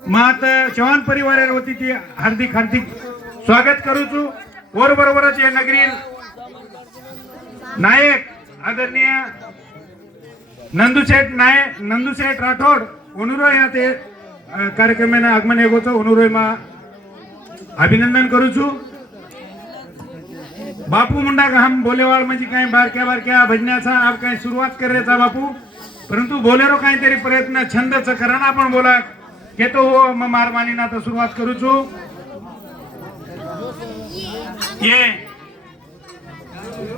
मात चव्हाण परिवार होती ती हार्दिक हार्दिक स्वागत करूचू वर बरोबरच या नगरी नायक आदरणीय नंदुशेठ नायक नंदुशेठ राठोड अनुरोय ते कार्यक्रमाने आगमन हेगोचं अनुरोय मा अभिनंदन करूचू बापू मुंडा हम बोलेवाळ म्हणजे काही बारक्या बारक्या भजण्याचा आप काही सुरुवात करायचा बापू. परंतु बोलेरो काहीतरी प्रयत्न छंदच करा आपण बोला. घेतो हो मग मारमानी तर सुरुवात करू છું ये.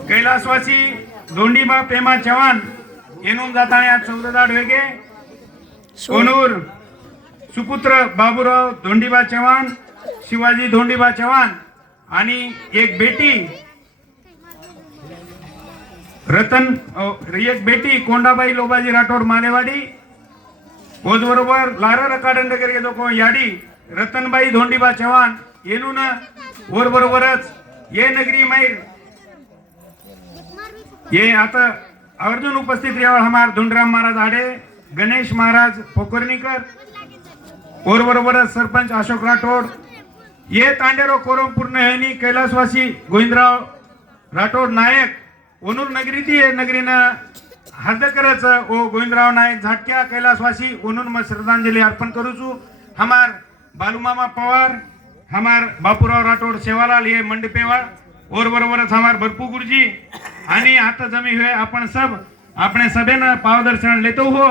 कैलासवासी धोंडीबा प्रेमा चव्हाण येणून जाताना आज चौदादाड वेगे कोनूर सुपुत्र बाबूराव धोंडीबा चव्हाण शिवाजी धोंडीबा चव्हाण आणि एक बेटी रतन अ, एक बेटी कोंडाबाई लोबाजी राठोड मानेवाडी बरोबर लारा रकाडंडकर येतो को याडी रतनबाई धोंडीबा चव्हाण. येणून वर बरोबरच. ये नगरी माईर ये आता अर्जुन उपस्थित रेवळ हमार धुंडराम महाराज आडे गणेश महाराज पोकर्णीकर और बरोबरच सरपंच अशोक राठोड. ये तांडेरो कोरम पूर्ण हेनी कैलासवासी गोविंदराव राठोड नायक. ओनूर नगरी ती ये नगरीनं हद्द करच ओ गोविंदराव नायक झाटक्या कैलासवासी ओनूर में श्रद्धांजलि अर्पण करू छू हमार बालूमामा पवार हमार बापूराव राठोड सेवालाल ये मंडपेवाळ और बरोबरच हमार भरपू गुरुजी आणि आता जमी हुए आपण सब આપણે સભેના પાવદર્શન લેતો હો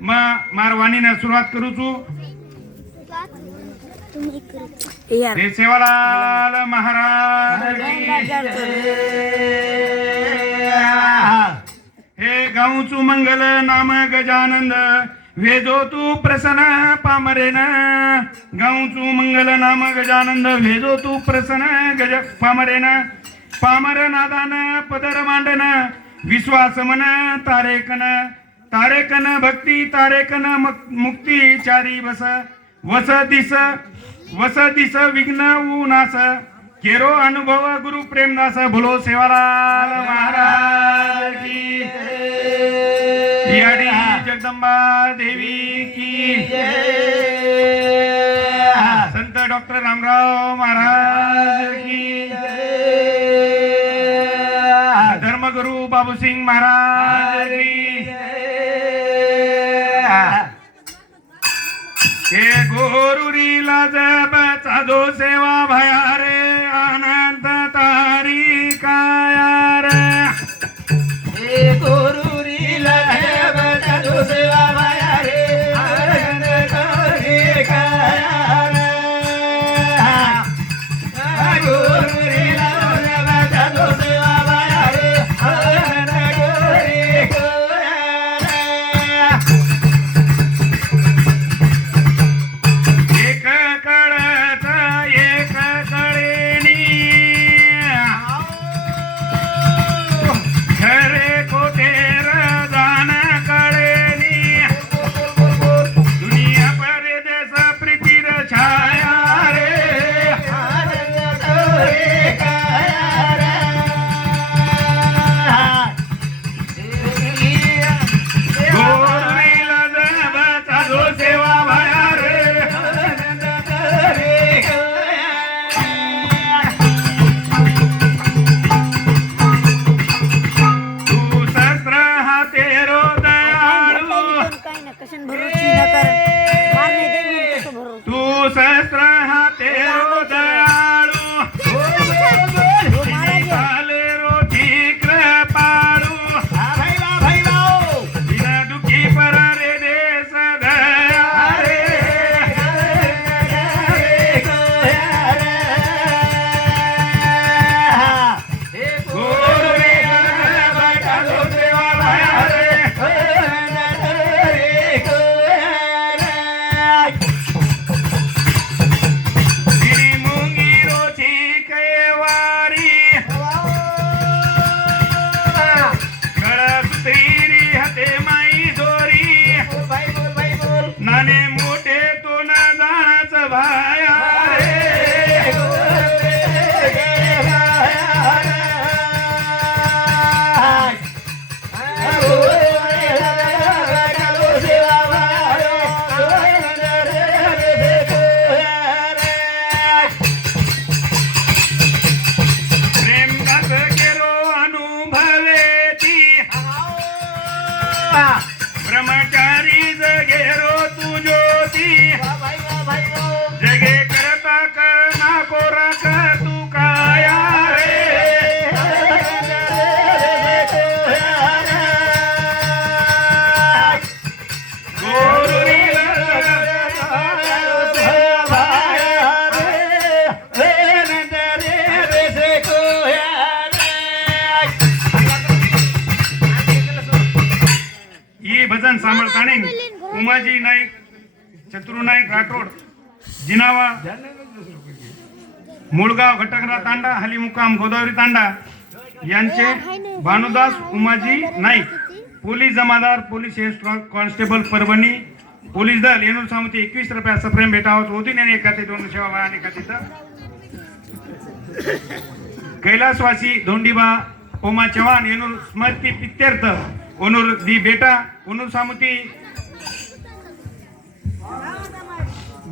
માં માર વાણીને શરૂઆત કરું છું એ યાર રે સેવાલાલ મહારાજ हे गाऊचू मंगल नाम गजानंद वेदो तू प्रसन्न पामरेन. गाऊचू मंगल नाम गजानंद वेदो तू प्रसन्न गज पामरेन. पामर नादान पदर मांडन विश्वास मन तारेकन. तारेकन भक्ती तारेकन मुक्ती चारी बस. वस दिस वस दिस विघ्न उनास. केरो अनुभव गुरु प्रेमदास भुलो सेवालाल महाराज की याडी जगदंबा देवी की संत डॉक्टर रामराव महाराज की धर्मगुरु बाबूसिंग महाराज की हे गोरुरीला बचा दो सेवा भया रे शिवाजी नाईक चतुर नाईक राठोड जिनावा मुळगाव घटकरा तांडा हलीमुकाम गोदावरी तांडा यांचे भानुदास उमाजी नाईक पोलीस जमादार police head constable Parbhani police दल येणूर सामती एकवीस रुपया सप्रेम भेटावत होती आणि एका ते दोन सेवा आणि एका तिथं कैलासवासी धोंडीबा ओमा चव्हाण येणूर स्मृती पित्यर्थ ओनूर दी बेटा ओनूर सामती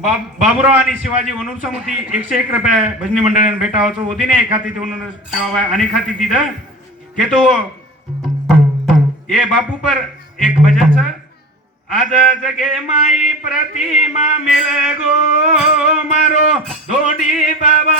बाब- बाबुराव आणि शिवाजी वनूर समुती एकशे एक रुपये भजनी मंडळाने भेटावचं होती एखादी म्हणून वनूर आणि खाती तिथं घेतो ये बापू पर एक भजनच आज जगे माई प्रतिमा मेल गो मारो. धोडी बाबा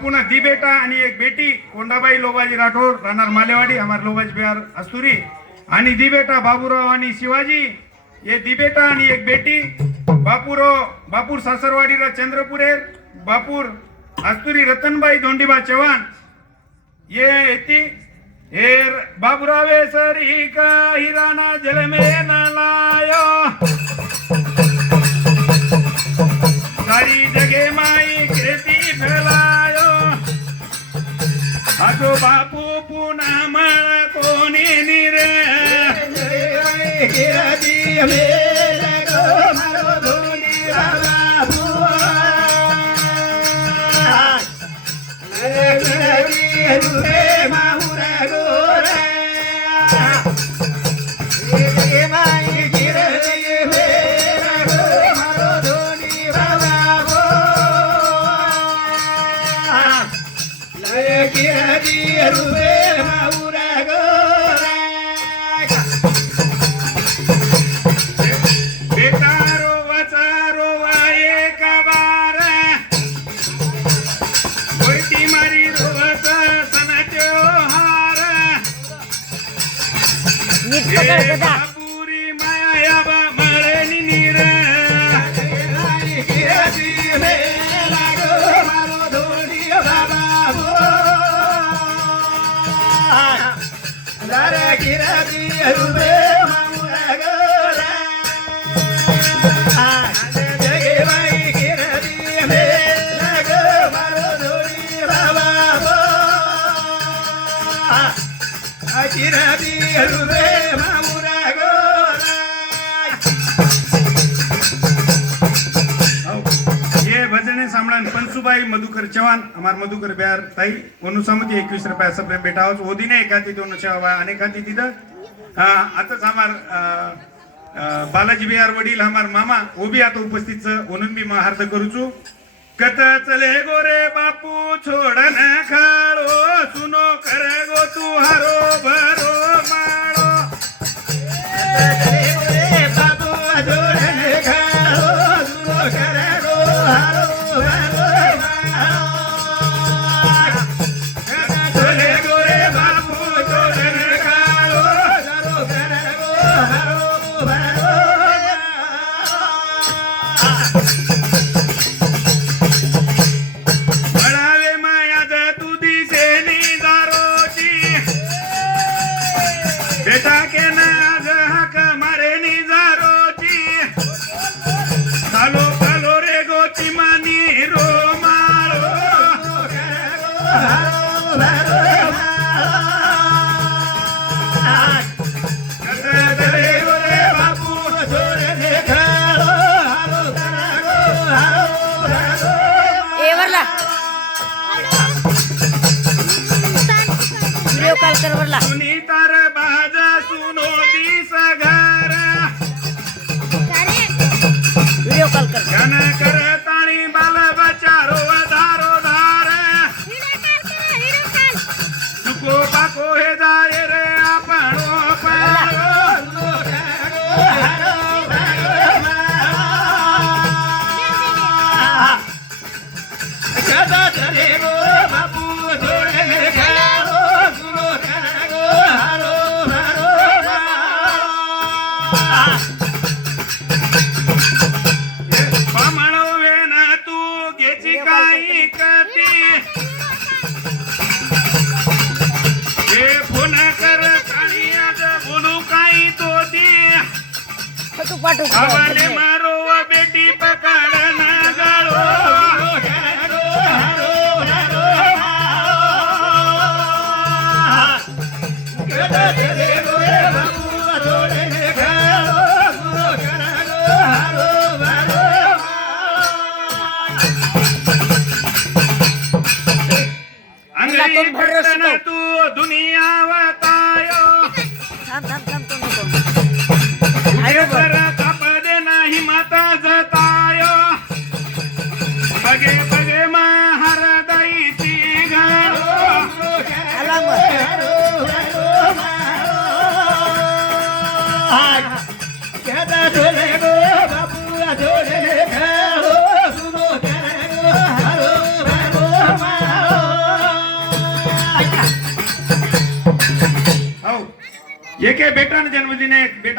पुन्हा दी बेटा आणि एक बेटी कोंडाबाई लोबाजी राठोड राहणार मालेवाडी हमार लोबाजी बिहार अस्तुरी. आणि दी बेटा बाबूराव आणि शिवाजी हे दी बेटा आणि एक बेटी बापूराव बापूर सासरवाडीला चंद्रपुरे बापूर अस्तुरी रतनबाई धोंडीबा चव्हाण. ये येती हे र- बाबुरावे सरी का हिराणा जलमे न लायो. सारी जगे भजने पंचुबाई मधुकर चव्हाण हमार मधुकर बिहार ताई अनुसमती एकवीस रुपया सब बेटावच ओदिने एखादी दोन सेवा अनेकाती तिथं हा, आताच हमार बालाजी बिहार वडील हमार मामा ओबी आता उपस्थित म्हणून मी हार्द करूचू कत चले गोरे बापू छोडन खाळो सुनो कर गो तू हरो भरो माळो चले व्हिडिओ कॉल फोटो मारो बेटी पकड न गळो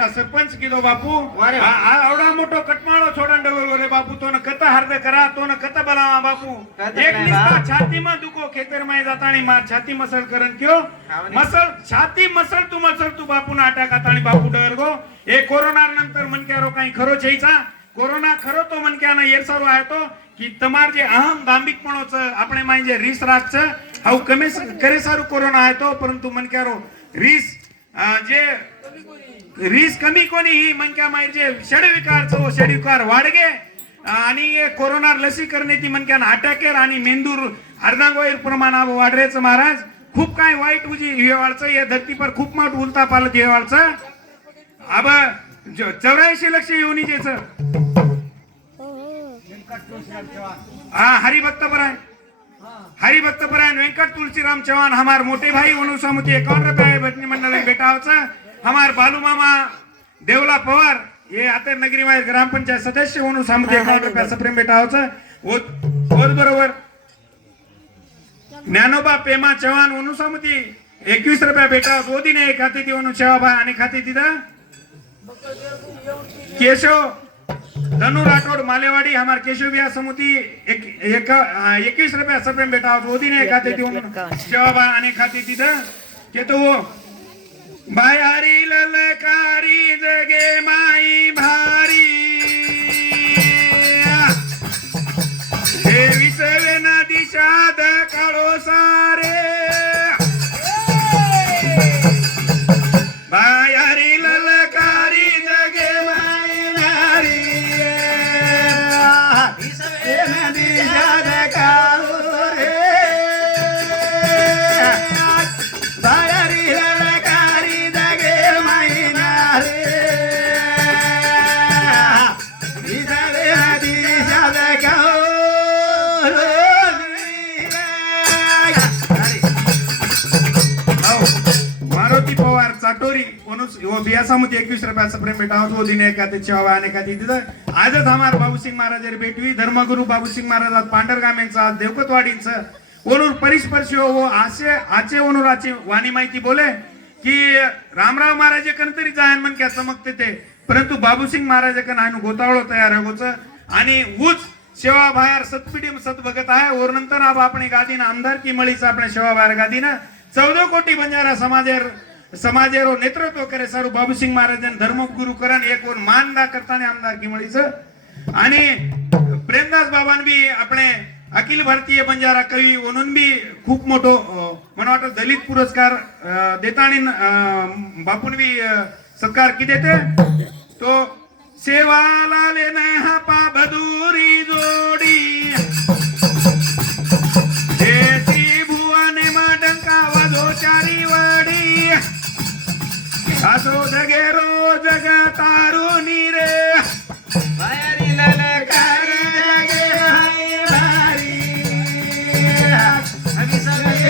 सरपंच कीधो बापू अवड़ा मोटो कटमाळो छोडन डगोलो रे बापू तो कता हरद करा तो कता बनावा बापू एक निस्ता छाती में दुखो खेतर मा जाताणी मार छाती मसल करन क्यों मसल छाती मसल तू मसल तू बापू ना अटॅक आताणी बापू डरगो हे कोरोना नंतर मन क्यारो काही खरो छैचा कोरोना खरो तो मन क्या ना येर सारो आहे तो कि तमार जे अहम दांबिक पणो छ आपणे माई जे रीस राख छ हाऊ कमी करे सारो कोरोना आहे तो परंतु मन क्यारो रीस जे रीस कमी कोणी ही मनक्या माहीर षडविकार षडविकारचं षडविकार वाढगे. आणि कोरोना लसीकरण ती मनक्यान अटॅकेर आणि मेंदूर अर्धांगोईर प्रमाण वाढरेचं महाराज. खूप काय वाईट उजी हिवाळचं या धरतीपर खूप मोठ उलता पालत हिवाळचं. अब चौऱ्याऐंशी लक्ष येऊन योनीचेच हा हरिभक्त पर हरिभक्त पर वेंकट तुलसीराम चव्हाण हमार मोठे भाई अनुसामती एकावन्न रुपये भटनी मंडल हमार बालू मामा देवला पवार ये आतर नगरी में ग्राम पंचायत सदस्य एकावन्न रुपये सप्रेम बेटा होचा ओत बरोबर. ज्ञानोबा पेमा चव्हाण अनुसामती एकवीस रुपया बेटा ओदीने एक खाती ती अनु सेवाभाई आणि खाती तिथं. केशव धनु राठोड मालेवाडी हमार केशव बिया समुती एक एक एकवीस रुपया सप्रेम बेटा ओदीने एक खाती ती अनु सेवाभाई आणि खाती तिथं. के भयारी ललकारी जगे माई भारी. वो एकवीस रुपयाचा प्रेम भेटाव तो दिन एका ते चेवा तिथं. आजच आम्हाला बाबूसिंग महाराज भेटवी धर्मगुरु बाबूसिंग महाराज आज पांढरगाम आज देवकतवाडींचं. ओनूर परिस्पर्शी हो, हो आसे आचे ओनूर आचे वाणी माहिती बोले की रामराव महाराज तरी जायन मन क्या चमकते ते. परंतु बाबूसिंग महाराज नायन गोतावळ तयार आहे गोच आणि ऊच सेवा बाहेर सतपिडी सत बघत आहे. और नंतर आप आपण गादीन आमदार की मळीच आपण सेवा बाहेर गादीनं. चौदा कोटी बंजारा समाजेर समाजेरो नेतृत्व करे सारू बाबूसिंग महाराजन धर्मगुरु करण एक वर मानदा करताना आमदार की मळीचं आणि प्रेमदास बाबान बी આપણે अखिल भारतीय बंजारा कवी म्हणून बी खूप मोठो अं, मला वाटतं दलित पुरस्कार अं, देतानी अं, बापून बी अं, सत्कार की देते तो सेवाला लेना हा पा भदुरी जोडी असो जगे रो जग तारुणी रे. बाहेरी जगे हाय भारी. आम्ही सगळे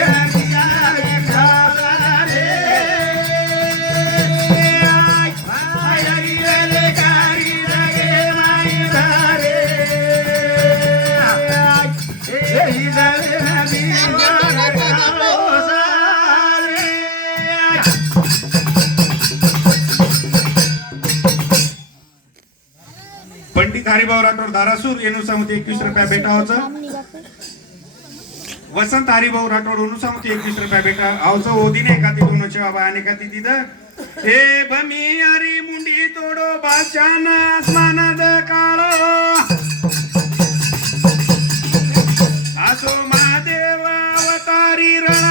हरिभाऊ राठोड धारासूर येणूसामुती एकवीस रुपया भेटावचं वसंत हरिभाऊ राठोड अनुसामुती एकवीस रुपया भेटा आवचं ओदीने एका ती दोन बाबा आणि का ती तिथं? हे बमी अरे मुंडी तोडो बाचान आसमानाद काळो असो महादेव अवतारी रणवीर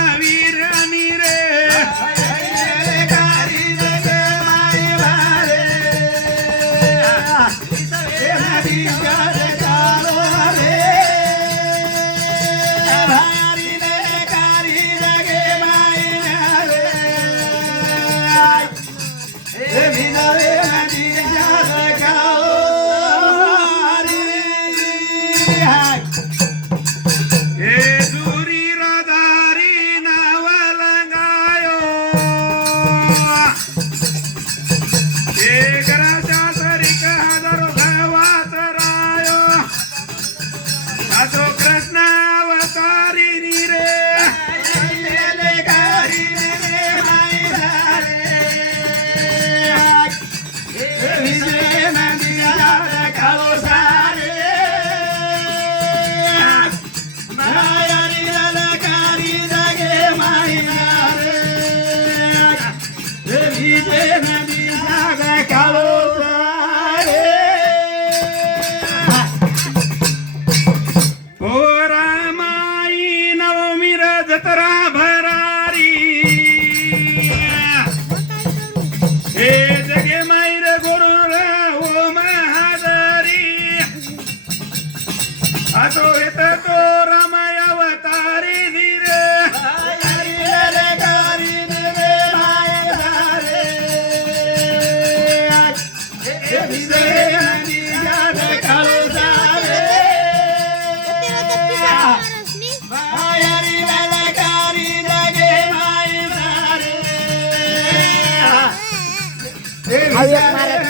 हव्यक महाराज.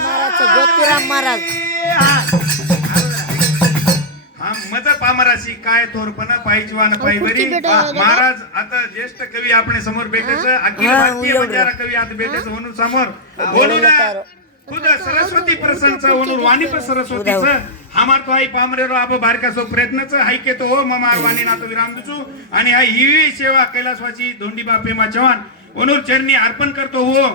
महाराज ज्योतिराम महाराज. हा मज पामराशी काय थोरपणा पायजवान पायवरी महाराज आता ज्येष्ठ कवी आपण समोर भेटायचं अखिल हा, भारतीय. बंजारा कवी आता भेटायचं म्हणून समोर. बोलू ना. खुद सरस्वती म्हणून वाणी पण सरस्वतीचं. हमार तो आई पामरेरो आप बारकासो प्रयत्नच. हायके तो हो ममार वाणी नातो विराम दुचू. आणि हा ही सेवा कैलासवाची धोंडी बापेमा चव्हाण. ओनूर चरणी अर्पण करतो हो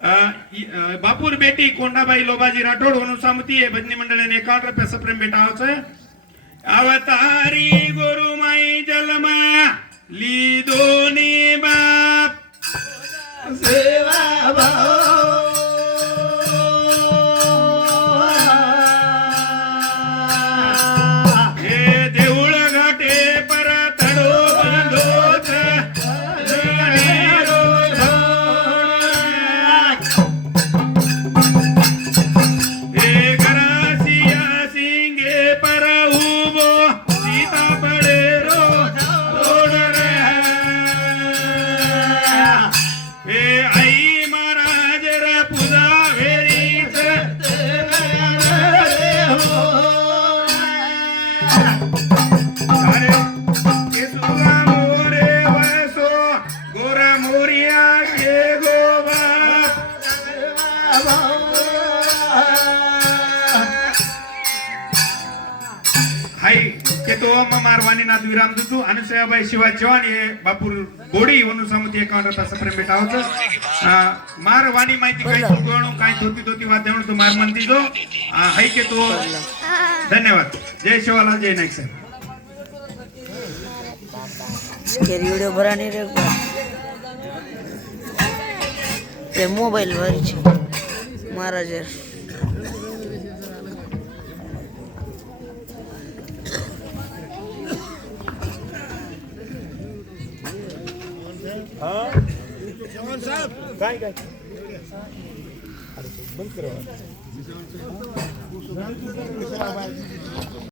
अ, इ- अ, बापूर बेटी कोंडाबाई लोबाजी राठोड अनुसामती हे भजनी मंडळाने एकावन्न रुपये सप्रेम भेटावचं अवतारी गुरुमाई जलमा ली दोन्ही बाप अनुसयाबाई शिवा चव्हाण हे बापूर गोडी म्हणून समिती एकावन्न तासापर्यंत भेटावचं मार वाणी माहिती काही चुकवणं काय थोती थोती वाद्य म्हणून तो मार म्हणती जो हाय के तो धन्यवाद जय शिवाला जय नाईक साहेब स्केर व्हिडिओ भरा नाही रे बा. ते मोबाईल बंद करा